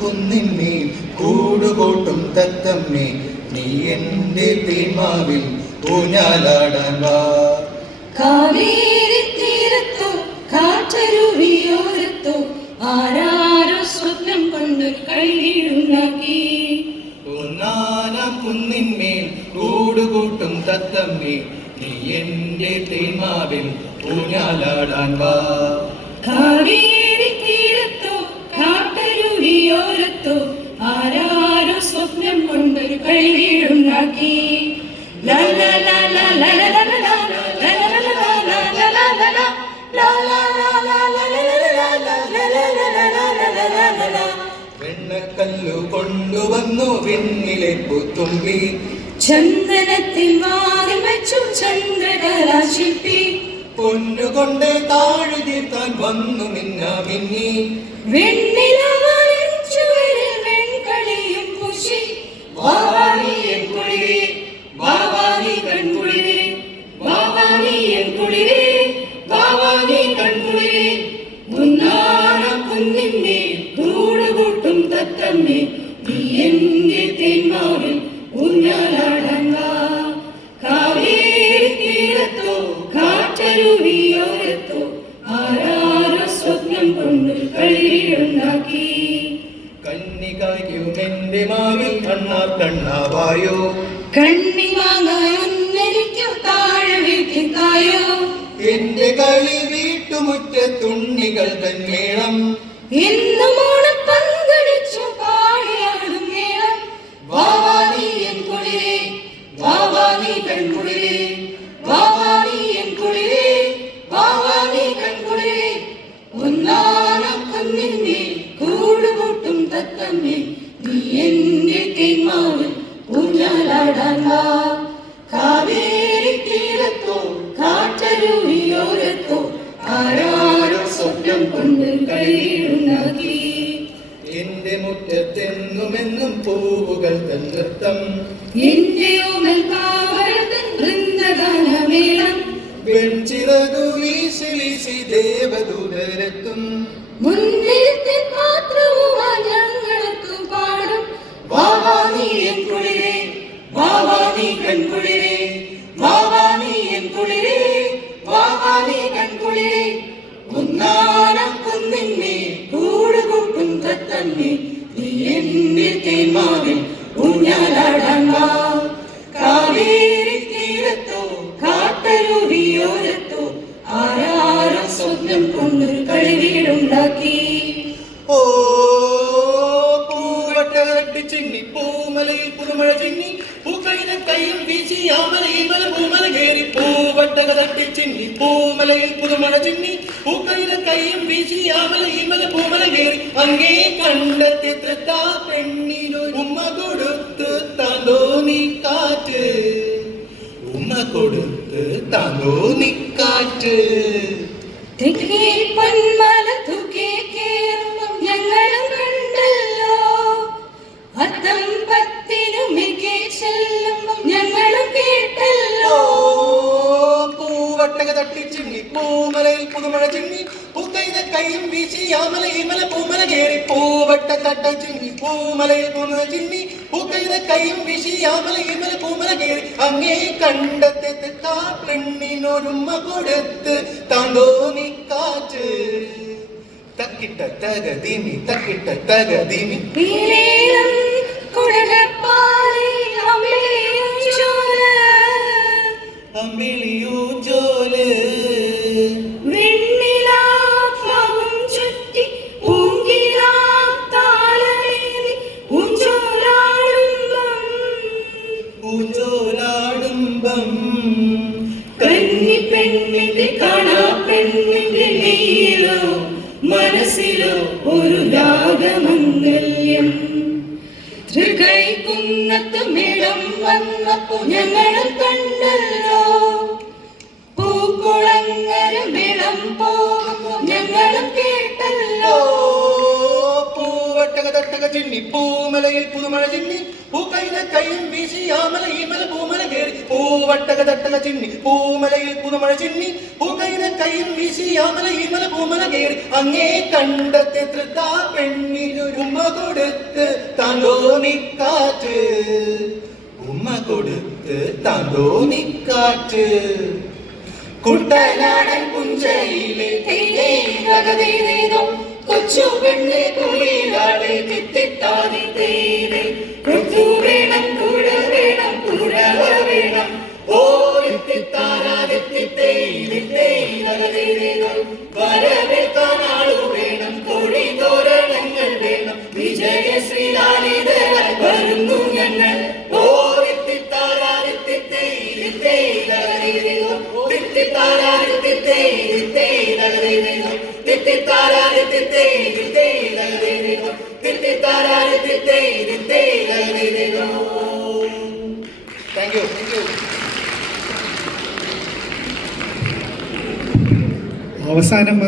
കുന്നിന്മേൽ കൂടുകൂട്ടും തത്തമ്മേ, നീ എൻ്റെ തീമാവിൽ ഊഞ്ഞാലാടാൻ വാ. കാവേരി തീരത്തോ കാറ്റരുവിയോരത്തോ ആരാരോ സ്വപ്നം കൊണ്ട് കൈയിടുന്നാക്കി. കുന്നിന്മേൽ കൂടുകൂട്ടും തത്തമ്മേ, നീ എൻ്റെ തീമാവിൽ ഊഞ്ഞാലാടാൻ വാ. കാവേരി തീരത്തോ കാറ്റരുവിയോരത്തോ ആരാരോ സ്വപ്നം കൊണ്ടൊരു കൈവീടുണ്ടാക്കി. വെണ്ണക്കല്ലു കൊണ്ടുവന്നു വിണ്ണിലെ പുത്തുമ്പി, ചന്ദനത്തിൽ വാറി വെച്ചു ചന്ദ്രകലാശില്പി. പൊന്നുകൊണ്ട് താഴി തീർത്താൻ വന്നു മിന്നി. വെണ്ണിലവരിച്ചുവരിൽ വെൺകളിയും പൂശി. വാവാനി എൻ കുളിരേ, വാവാനി കൺകുളിരേ, വാവാനി എൻ കുളിരേ, വാവാനി കൺകുളിരേ. കുന്നിന്മേൽ കൂടുകൂട്ടും തത്തമ്മേ, നീ എൻ്റെ തേന്മാവിൽ ഊഞ്ഞാലാടാൻ വാ. കാവേരി തീരത്തോ കാറ്റരുവിയോരത്തോ ആരാരോ സ്വപ്നം കൊണ്ട് കളിയുണ്ടാക്കി. കന്നികായ്ക്കും എൻ്റെ മാവിൽ കണ്ണാവായോ, കണ്ണിമാങ്ങയൊന്നെനിക്കു താഴെ വീട്ടിത്തായോ. എന്റെ കളി വീട്ടുമുറ്റത്തുണ്ണികൾ തന്മേളം, എന്നും ഓണം പങ്കടിച്ചു പാടിയാടും മേളം. വാവാനി എൻ കുളിരേ, വാവാനി കൺകുളിരേ, വാവാനി എൻ കുളിരേ, വാവാനി കൺകുളിരേ. കുന്നിന്മേൽ കൂടുകൂട്ടും തത്തമ്മേ, നീ എൻ്റെ തേന്മാവിൽ ഊഞ്ഞാലാടാൻ വാ. കാവേരി തീരത്തോ കാറ്റരുവിയോരത്തോ ആരാരോ സ്വപ്നം കൊണ്ട് കളിയുണ്ടാക്കി. എന്റെ മുറ്റത്തെന്നുമെന്നും പൂവുകൾ തൻ നൃത്തം, എന്റെ ഓമൽ പാവഴത്തൻ വൃന്ദഗാനമേളം. വെൺചിറകു വീശി വീശി ദേവദൂതരെത്തും, മുൻനിരത്തിൽ പാത്രവുമായി ഞങ്ങളെത്തും പാടും. വാവാനി എൻ കുളിരേ, വാവാനി കൺകുളിരേ, വാവാനി എൻ കുളിരേ, വാവാനി കൺകുളിരേ. കുന്നിന്മേൽ കൂടുകൂട്ടും തത്തമ്മേ, നീ എൻ്റെ തേന്മാവിൽ ഊഞ്ഞാലാടാൻ വാ. കാവേരി തീരത്തോ കാട്ടരുവിയോരത്തോ ആരാരോ സ്വപ്നം കൊണ്ട് കളിവീടുണ്ടാക്കി. ഓ പൂവട്ടകട്ടി ചിന്നി പൂമലയിൽ പുതുമഴ ചിന്നി, പൂക്കൈന കൈയും വീശി ആമലയിൽ മല പൂമല കേറി. പൂവട്ടക തട്ടി ചിന്നി പൂമലയിൽ പുതുമഴ ചിന്നി, പൂക്കൈന കൈയും വീശി ആമലയിൽ മല പൂമല കേറി. അങ്ങേ കണ്ടെത്തി തൃത്താ പെണ്ണിനു ഉമ്മ കൊടുത്ത് താന്തോ നീക്കാറ്റ്, ഉമ്മ കൊടുത്ത് താന്തോ നീക്കാറ്റ്. തെക്കേ പൊന്മല തൂക്കേ കേറുമ്പം ഞങ്ങളും കണ്ടല്ലോ, അത്തം പത്തിനു മികെ ചെല്ലുമ്പം ഞങ്ങളും കേട്ടല്ലോ. പൂവട്ടക തട്ടി ചിന്നി പൂമലയിൽ പുതുമഴ ചിന്നി, പൂക്കൈത കൈയും വീശി ആമലയിൽ മല പൂമല കേറി. പൂവട്ട തട്ട ചിന്നി പൂമലയിൽ പുതുമഴ ചിന്നി, പൂക്കൈത കൈയും വീശി ആമലയിൽ മല പൂമല കേറി. അങ്ങേ കണ്ടെത്തി താ പെണ്ണിനൊരുമ്മ കൊടുത്ത് താന്തോ നീക്കാറ്റ്. തക്കിട്ട തകതിമി തക്കിട്ട തകതിമി. അമ്പിളിയൂഞ്ചോല് വെണ്ണിലാവും ചുറ്റി പൂങ്കിലാത്താലമേറി ഊഞ്ചോലാടുമ്പം, കന്നി പെണ്ണിന്റെ കാണാ പെണ്ണിന്റെ നെയ്യിലോ മനസ്സിലോ ഒരു രാഗമംഗല്യം. തൃക്കൈക്കുന്നത്ത് മേളം വന്നപ്പോ ഞങ്ങളും കണ്ടല്ലോ, പൂക്കുളങ്ങര മേളം പോകുമ്പോ ഞങ്ങളും കേട്ടല്ലോ. പൂവട്ടക തട്ടക ചിന്നി പൂമലയിൽ പുതുമഴ ചിന്നി, പൂക്കൈത കൈയും വീശി ആമലയിൽ മല പൂമല കേറി. പൂവട്ടക തട്ടക ചിന്നി പൂമലയിൽ പുതുമഴ ചിന്നി പൂക്കൈന കൈയും വീശി യാമല ഈമല പൂമല കേറി അങ്ങേ കണ്ടെത്തി തൃത്താ പെണ്ണിനുരുമ കൊടുത്ത് താന്തോന്നിക്കാറ്റ് ഉമ്മ കൊടുത്ത് താന്തോന്നിക്കാറ്റ് കുട്ടനാടൻ പുഞ്ചയിലെ കൊച്ചു പെണ്ണെ കുളിയിലാളെ തിത്തിത്താതി തേരെ കൊച്ചു വേണം കുഴ വേണം കുഴവ വേണം ഓ വരവേൽക്കാനാളു വേണം കൊടി തോരണങ്ങൾ വേണം വിജയ ശ്രീലാളിതര വരുന്നു ഞങ്ങൾ ഓ Thank you. അവസാനം